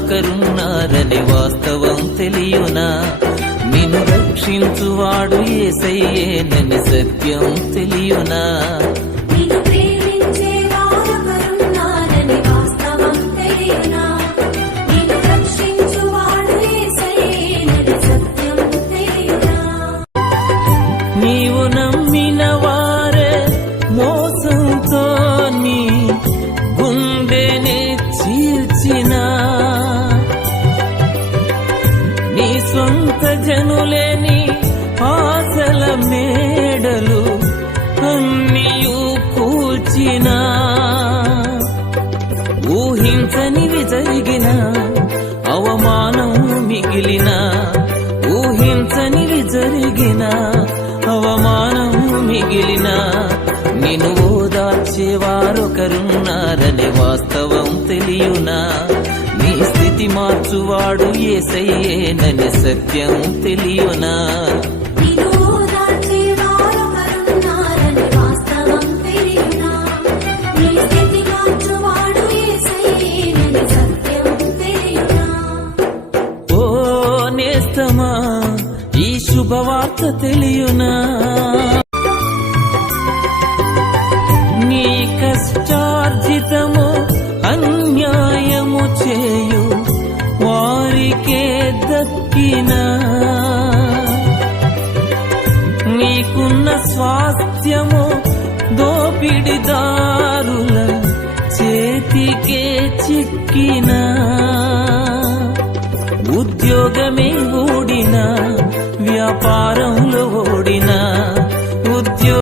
వారొకరున్నారని వాస్తవం తెలియునా? నిన్ను రక్షించువాడు ఏసయ్యేనని సత్యం తెలియునా? సత్యం నీవు నమ్మిన వారే మోసంతో నీ గుండెనే చీల్చిన? నీ సొంత జనులేని ఆశల మేడలు అన్నియు కూల్చిన ఊహించనివి జరిగిన అవమానం మిగిలిన. ఊహించనివి జరిగిన అవమానం మిగిలిన. నిన్ను ఓదార్చేవారొకరున్నారనే వాస్తవం తెలియునా? స్థితి మార్చువాడు ఏసయ్యేనని సత్యం తెలియునా? నేస్తమా ఈ శుభవార్త తెలియునా? నీ కష్టార్జితము అన్యాయము చేయు నీకే దక్కినా. నీకున్న స్వాస్థ్యము దోపిడిదారుల చేతికే చిక్కిన. ఉద్యోగమే ఊడిన వ్యాపారంలో